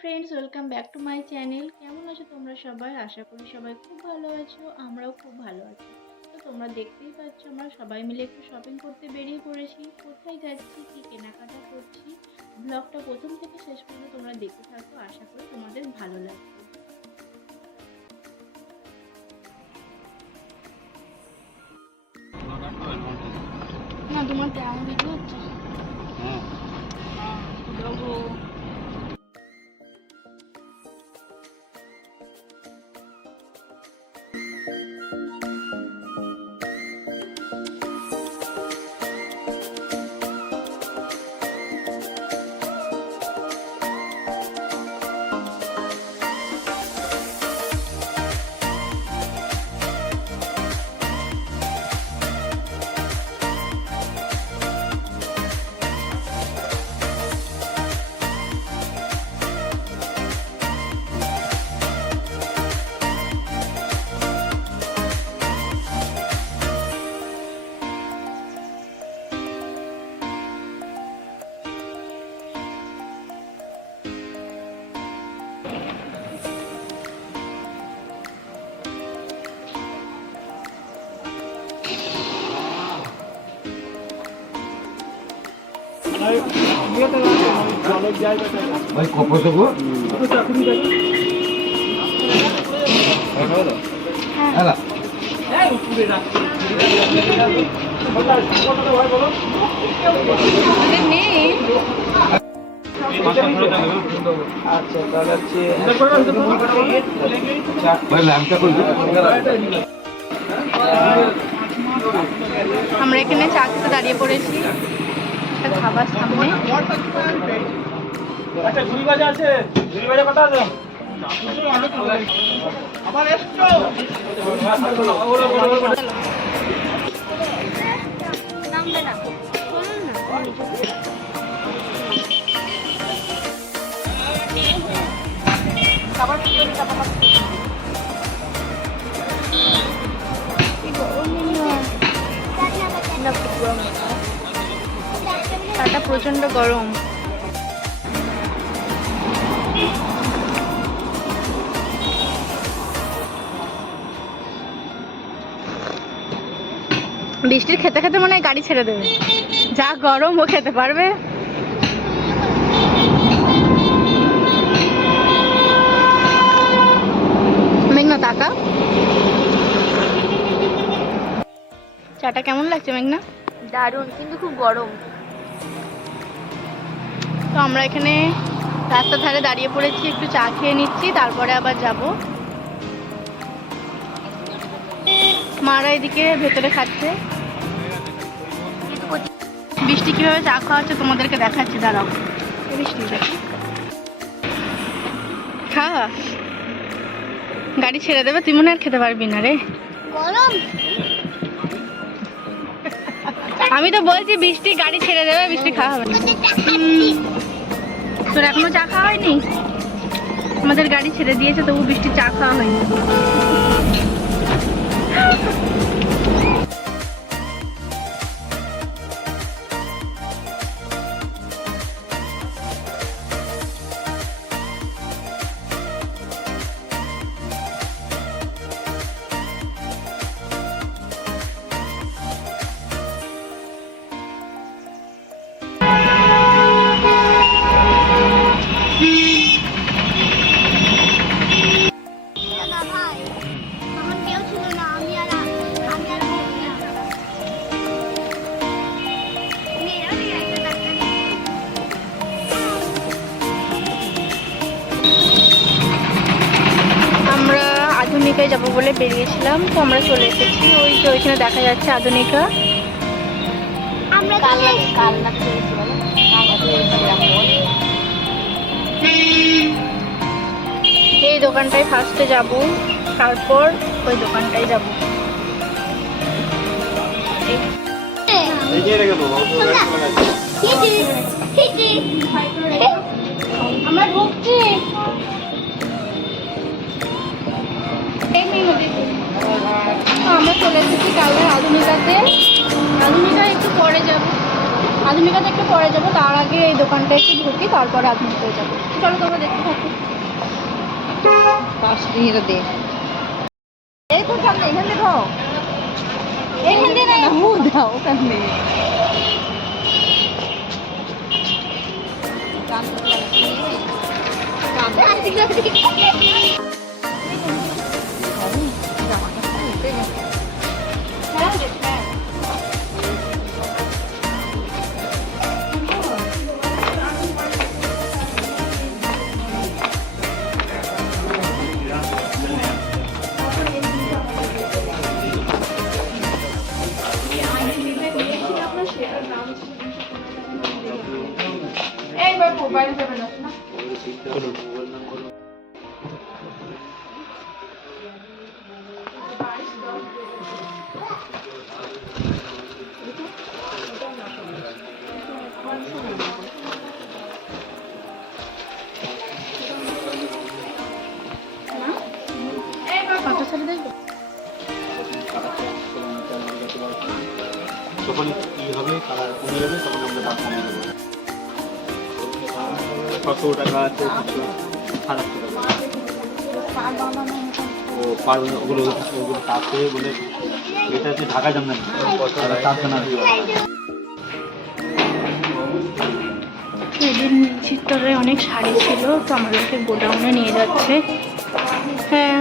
Friends, welcome back to my channel. কেমন আছো তোমরা সবাই? আশা করি সবাই খুব ভালো আছো, আমরাও খুব ভালো আছি। তো তোমরা দেখতেই পাচ্ছ আমরা সবাই মিলে একটু শপিং করতে বেরিয়ে পড়েছি। কোথায় যাচ্ছি, কি কেনাকাটা করছি, ব্লগটা প্রথম থেকে শেষ পর্যন্ত তোমরা দেখতে থাকো। আশা করি তোমাদের ভালো লাগবে। না, তোমার কেমন ভিডিও হচ্ছে? ভাই কত গো হ্যাঁ আচ্ছা তাহলে হচ্ছে ভাই ল্যাম্পটা করে আমরা এখানে চা খেতে দাঁড়িয়ে পড়েছি একটা খাবার সামনে। আচ্ছা ঝুড়ি ভাজা আছে, ঝুড়ি ভাজা কটা আছে? আবার এসছো চাটা প্রচন্ড গরম। বৃষ্টির খেতে খেতে মনে হয় গাড়ি ছেড়ে দেবে, যা গরম ও খেতে পারবে। মেঘনা তাকা, চাটা কেমন লাগছে মেঘনা? দারুণ, কিন্তু খুব গরম। তো আমরা এখানে রাস্তার ধারে দাঁড়িয়ে পড়েছি, একটু চা খেয়ে নিচ্ছি, তারপরে আবার যাব। মারা এদিকে ভেতরে খাচ্ছে। বৃষ্টি কিভাবে চা খাওয়া হচ্ছে তোমাদেরকে দেখাচ্ছি, দাঁড়াও। বৃষ্টি খা, গাড়ি ছেড়ে দেবে, তুই মনে আর খেতে পারবি না রে। গরম, আমি তো বলছি বৃষ্টি গাড়ি ছেড়ে দেবে, বৃষ্টি খাওয়া হবে না। তোর এখনো চা খাওয়া হয়নি? আমাদের গাড়ি ছেড়ে দিয়েছে, তবু বৃষ্টি চা খাওয়া হয়নি। আধুনিকায় যাবো বলে বেরিয়েছিলাম, তো আমরা চলে এসেছি। ওই যে ওইখানে দেখা যাচ্ছে আধুনিকা। আমরা এই দোকানটায় ফার্স্টে যাব, তারপর ওই দোকানটায় যাব। আমরা ঢুকছি। আমরা চলে এসেছি কালকে আধুনিকাতে। আধুনিকাতে একটু পরে যাব, তার আগে এই দোকানটা একটু ঢুকি, তারপরে আধুনিকায় যাবো। চলো তোমরা দেখতে থাকো। পাশ দিয়ে দে এই তো সামনে এখান দিয়ে ঢোক এখান দিয়ে নাই মুখ দাও ওখান দিয়ে যখন কি হবে কালার কমে যাবে তখন আমরা দাম কমিয়ে দেবো। 600 টাকা আছে, 700 টাকা ও পারবে না, ওগুলো তাতে বলে এটা হচ্ছে ঢাকা জামদানি, তাতে না দিয়ে এদের চিত্তরে অনেক শাড়ি ছিল, তো আমাদেরকে গোডাউনে নিয়ে যাচ্ছে। হ্যাঁ,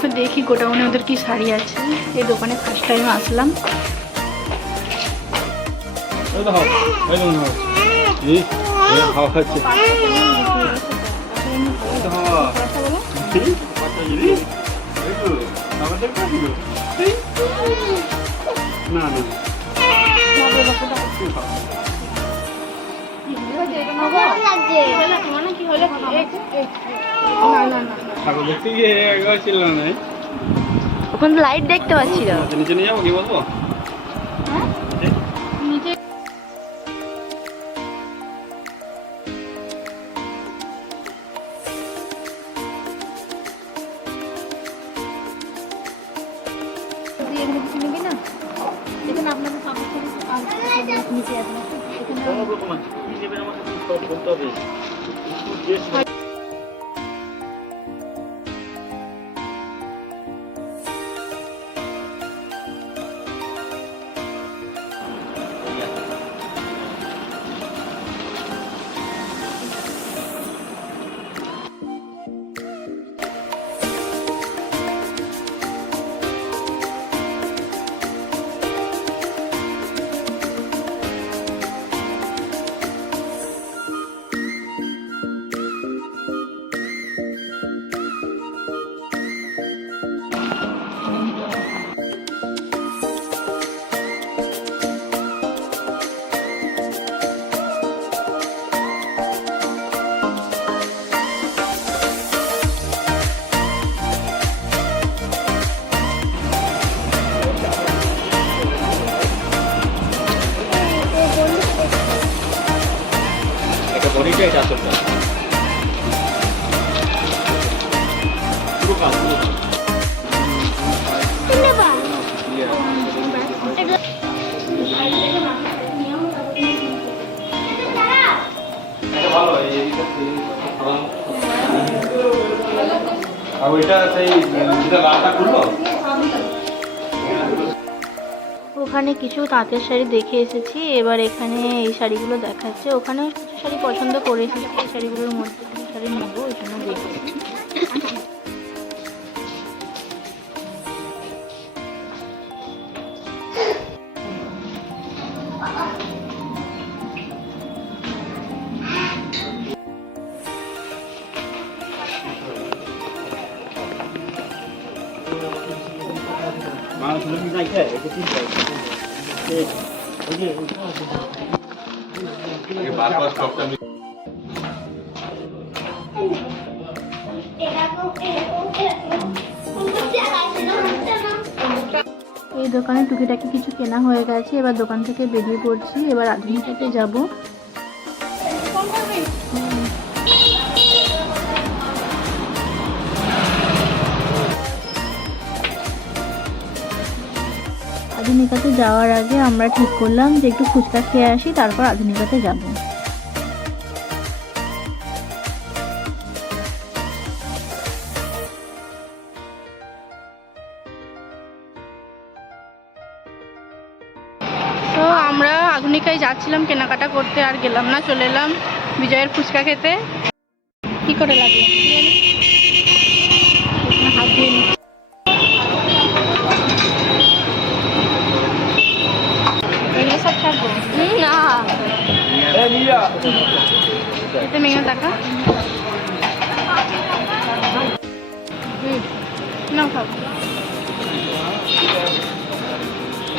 তো দেখি গোডাউনে ওদের কি শাড়ি আছে। এই দোকানে ফার্স্ট টাইম আসলাম। হাওয়া খাচ্ছে না না দেখতে গিয়ে একবার ছিল না, ওখানে লাইট দেখতে পাচ্ছি না। নিচে নিয়ে যাবো কি বলবো? নিচে সর্বপ্রথম আছে কি নেবে আমাকে সব বলতে হবে। এটা বডিটা এটা আসলটা পুরো কাজ ভালো আর ওইটা সেই যেটা লালটা করলো। ওখানে কিছু তাঁতের শাড়ি দেখে এসেছি, এবার এখানে এই শাড়িগুলো দেখাচ্ছে। ওখানেও কিছু শাড়ি পছন্দ করে এসেছি, এই শাড়িগুলোর মধ্যে কিছু শাড়ি নেবো, ওই জন্য দেখছি। মানুষ লোক যাই খায় এটা ঠিক আছে। বারবার স্টপটা এই দোকানে টুকিটাকি কিছু কেনা হয়ে গেছে, এবার দোকান থেকে বেরিয়ে পড়ছি। এবার আধুনিকাতে যাব। আধুনিকাতে যাওয়ার আগে আমরা ঠিক করলাম যে একটু ফুচকা খেয়ে আসি, তারপর আধুনিকাতে যাব। অনামিকায় যাচ্ছিলাম কেনাকাটা করতে, আর গেলাম না, চলে এলাম বিজয়ের ফুচকা খেতে। কি করে লাগলো হাত দিয়ে নিচ্ছি। এগুলো সব ছাড়বো না এতে মেয়ে টাকা নাও খাবো,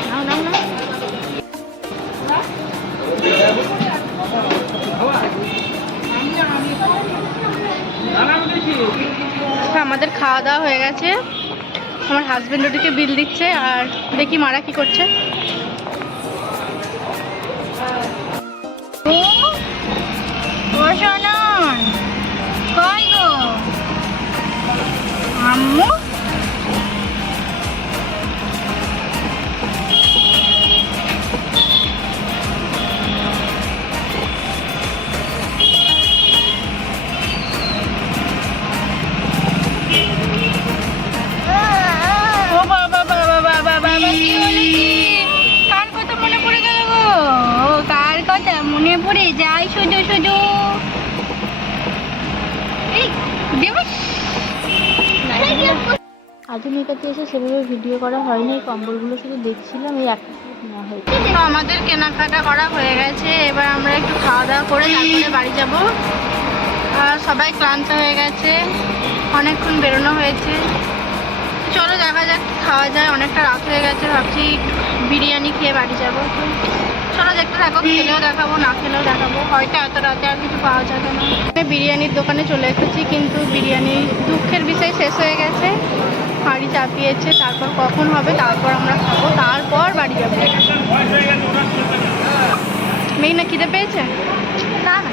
নাও নাও নাও। আমাদের খাওয়া দাওয়া হয়ে গেছে, আমার হাজবেন্ড ওদিকে বিল দিচ্ছে, আর দেখি মারা কি করছে। ও শোনন কই গো আম্মু, মনে পড়ে যায় শুধু শুধু। আধুনিকাতে এসে সেভাবে ভিডিও করা হয়নি, এই কম্বলগুলো শুধু দেখছিলাম, এই একটা নেওয়া হয়েছে। আমাদের কেনাকাটা করা হয়ে গেছে, এবার আমরা একটু খাওয়া দাওয়া করে তারপরে বাড়ি যাব। আর সবাই ক্লান্ত হয়ে গেছে, অনেকক্ষণ বেরোনো হয়েছে। চলো দেখা যাক খাওয়া যায়, অনেকটা রাত হয়ে গেছে, ভাবছি বিরিয়ানি খেয়ে বাড়ি যাবো। চলো দেখতে থাকো, খেলেও দেখাবো না খেলেও দেখাবো, হয়তো এত রাতে আর কিছু পাওয়া যাবে না। বিরিয়ানির দোকানে চলে এসেছি, কিন্তু বিরিয়ানি দুঃখের বিষয় শেষ হয়ে গেছে, হাঁড়ি চাপিয়েছে, তারপর কখন হবে তারপর আমরা খাবো, তারপর বাড়ি যাবো। মেয়ে না খিদে পেয়েছে? না না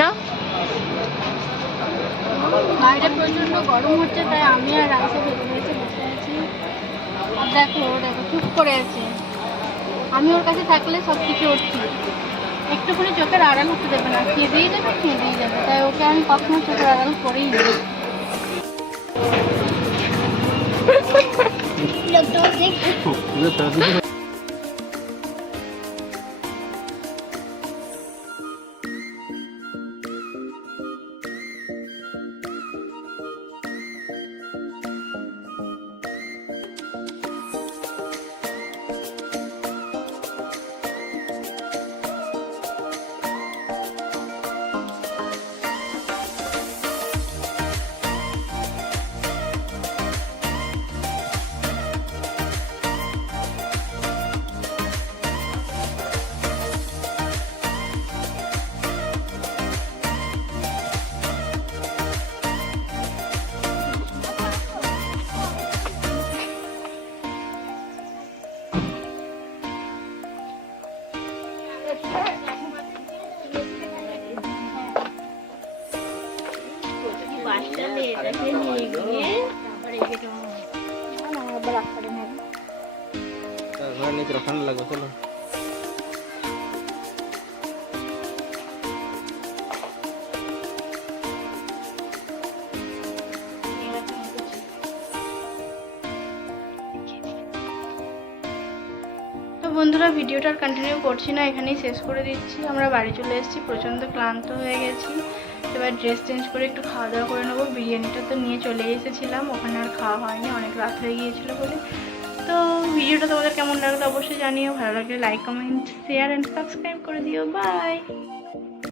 না বাইরে প্রচন্ড গরম হচ্ছে, তাই আমি আর রাইসে ভেতরে এসে বসে আছি। আর দেখো দেখো চুপ করে আছে, আমি ওর কাছে থাকলে সব কিছু ওর ঠিক, একটুখানি চোখের আড়াল হতে দেবে না, খেয়েই যাবে, তাই ওকে আমি কখনো চোখের আড়াল করেই নি। ঠান্ডা লাগবে, চলো। তো বন্ধুরা ভিডিওটা আর কন্টিনিউ করছি না, এখানেই শেষ করে দিচ্ছি। আমরা বাড়ি চলে এসেছি, প্রচণ্ড ক্লান্ত হয়ে গেছি। এবার ড্রেস চেঞ্জ করে একটু খাওয়া দাওয়া করে নেবো। বিরিয়ানিটা তো নিয়ে চলে এসেছিলাম, ওখানে আর খাওয়া হয়নি, অনেক রাত হয়ে গিয়েছিলো বলে। তো ভিডিওটা তোমাদের কেমন লাগলো অবশ্যই জানিও, ভালো লাগলে like comment share and subscribe করে দিও। বাই।